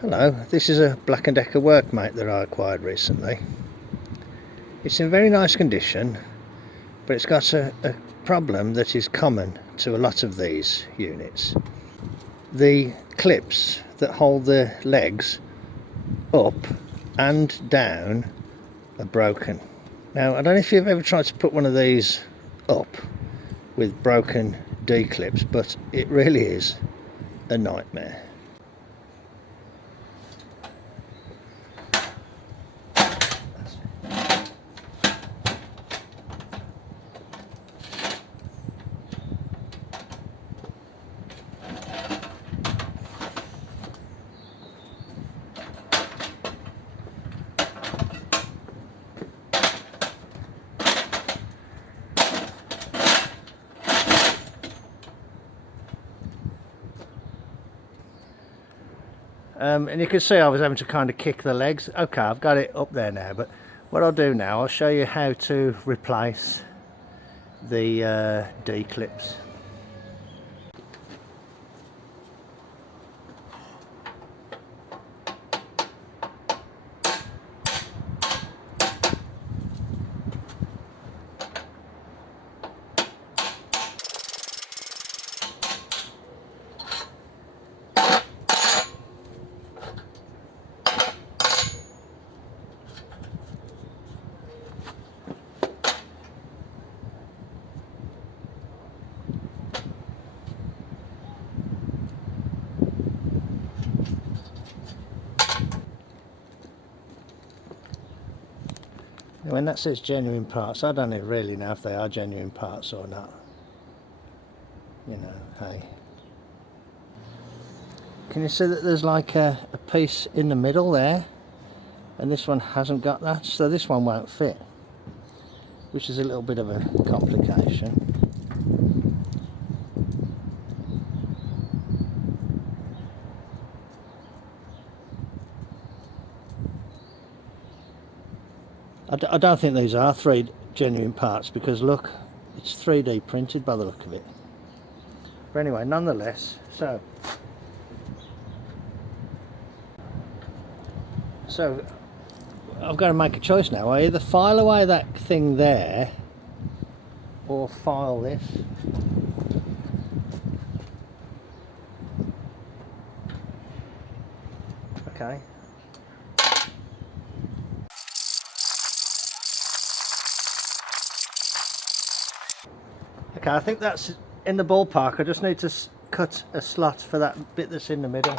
Hello, this is a Black & Decker Workmate that I acquired recently. It's in very nice condition, but it's got a problem that is common to a lot of these units. The clips that hold the legs up and down are broken. Now, I don't know if you've ever tried to put one of these up with broken D clips, but it really is a nightmare. And you can see I was having to kind of kick the legs. Okay, I've got it up there now, but what I'll do now, I'll show you how to replace the D clips. When that says genuine parts, I don't really know if they are genuine parts or not. You know, hey. Can you see that there's like a piece in the middle there? And this one hasn't got that, so this one won't fit. Which is a little bit of a complication. I don't think these are three genuine parts, because look, it's 3D printed by the look of it. But anyway, nonetheless, so I've got to make a choice now. I either file away that thing there or file this. Okay. Okay, I think that's in the ballpark. I just need to cut a slot for that bit that's in the middle.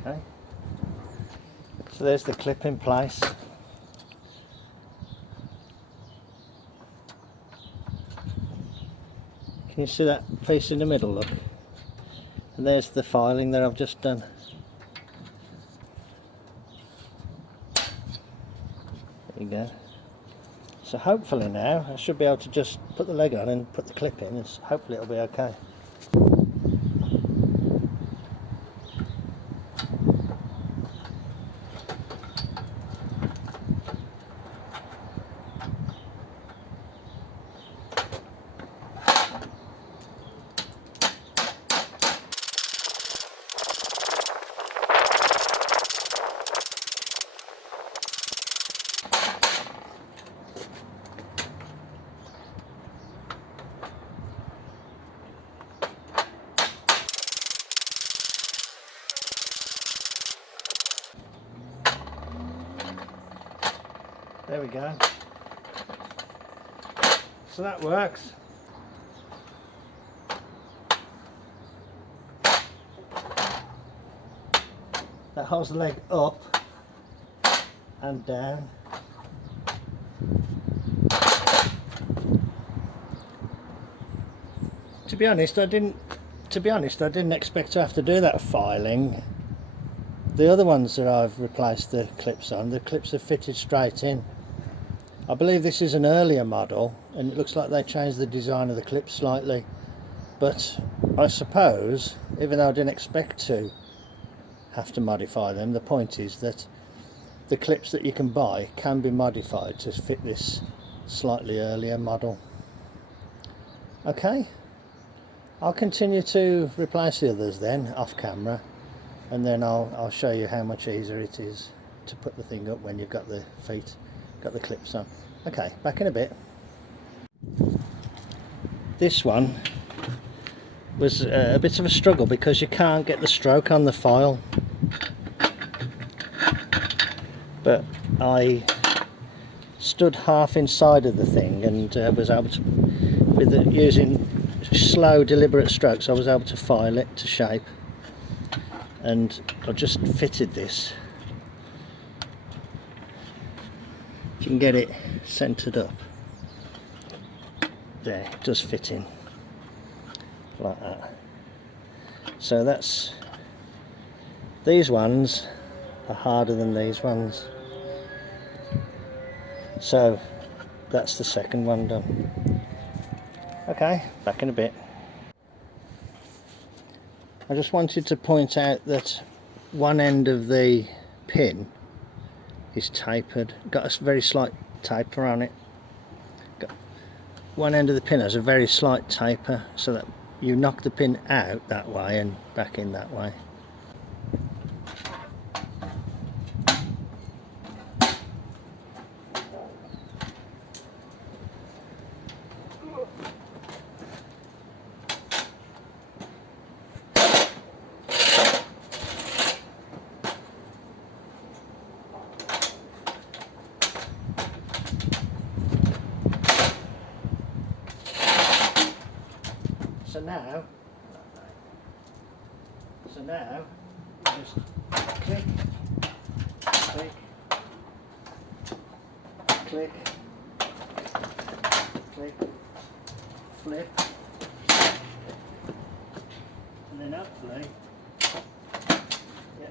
Okay. So there's the clip in place. Can you see that piece in the middle, look? And there's the filing that I've just done. There we go. So hopefully now I should be able to just put the leg on and put the clip in, and hopefully it'll be okay. There we go. So that works. That holds the leg up and down. To be honest, I didn't expect to have to do that filing. The other ones that I've replaced the clips on, the clips are fitted straight in. I believe this is an earlier model, and it looks like they changed the design of the clips slightly. But I suppose, even though I didn't expect to have to modify them, the point is that the clips that you can buy can be modified to fit this slightly earlier model. Okay, I'll continue to replace the others then off camera, and then I'll show you how much easier it is to put the thing up when you've got the feet, got the clips on. Okay, back in a bit. This one was a bit of a struggle because you can't get the stroke on the file, but I stood half inside of the thing and was able to, using slow deliberate strokes, I was able to file it to shape, and I just fitted this. You can get it centered up there, it does fit in like that. So that's, these ones are harder than these ones, so that's the second one done. Okay, back in a bit. I just wanted to point out that one end of the pin is tapered, got a very slight taper on it. One end of the pin has a very slight taper, so that you knock the pin out that way and back in that way. So now, just click, click, click, click, flip, and then hopefully, yeah,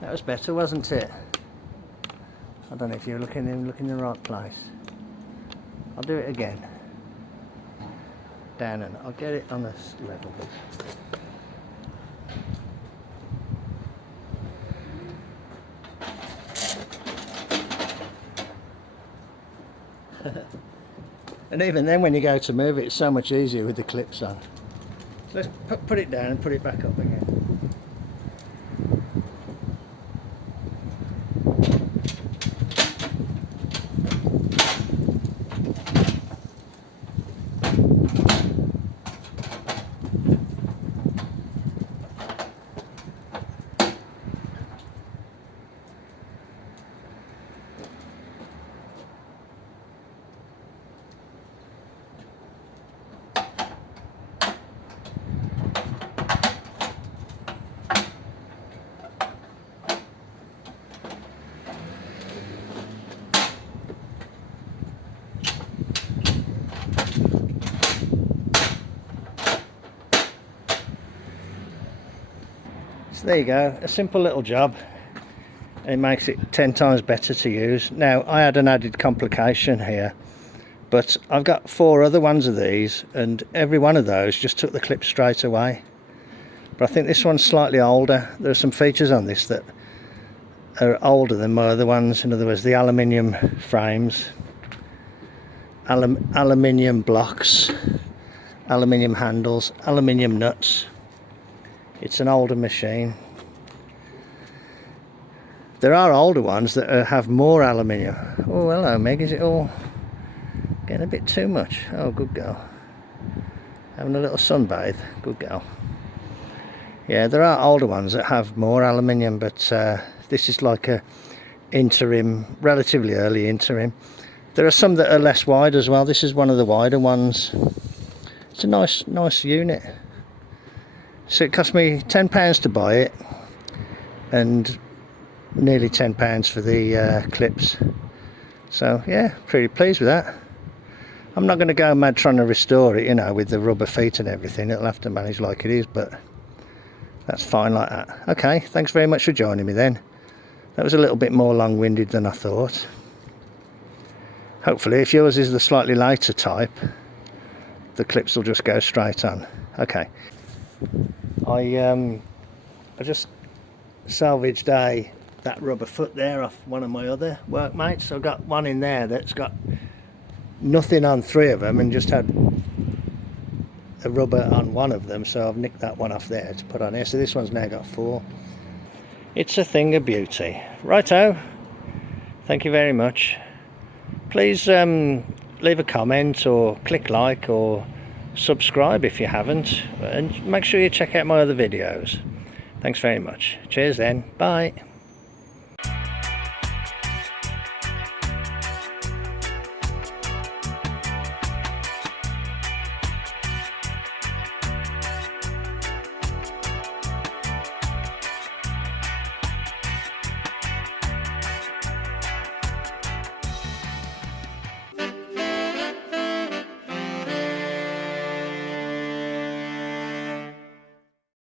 that was better, wasn't it? I don't know if you're looking in the right place. I'll do it again. Down, and I'll get it on this level. And even then, when you go to move it, it's so much easier with the clips on. So let's put it down and put it back up again. So there you go, a simple little job. It makes it 10 times better to use. Now, I had an added complication here, but I've got 4 other ones of these, and every one of those just took the clip straight away. But I think this one's slightly older. There are some features on this that are older than my other ones. In other words, the aluminium frames, aluminium blocks, aluminium handles, aluminium nuts. It's an older machine. There are older ones that have more aluminium. Oh, hello Meg, is it all getting a bit too much? Oh, good girl. Having a little sunbathe, good girl. Yeah, there are older ones that have more aluminium, but this is like a interim, relatively early interim. There are some that are less wide as well. This is one of the wider ones. It's a nice unit. So it cost me £10 to buy it, and nearly £10 for the clips. So yeah, pretty pleased with that. I'm not going to go mad trying to restore it, you know, with the rubber feet and everything. It'll have to manage like it is, but that's fine like that. Okay, thanks very much for joining me then. That was a little bit more long-winded than I thought. Hopefully, if yours is the slightly lighter type, the clips will just go straight on. Okay. I just salvaged that rubber foot there off one of my other Workmates. So I've got one in there that's got nothing on 3 of them and just had a rubber on one of them, so I've nicked that one off there to put on here. So this one's now got 4. It's a thing of beauty. Righto, thank you very much. Please leave a comment or click like or subscribe if you haven't, and make sure you check out my other videos. Thanks very much. Cheers then. Bye.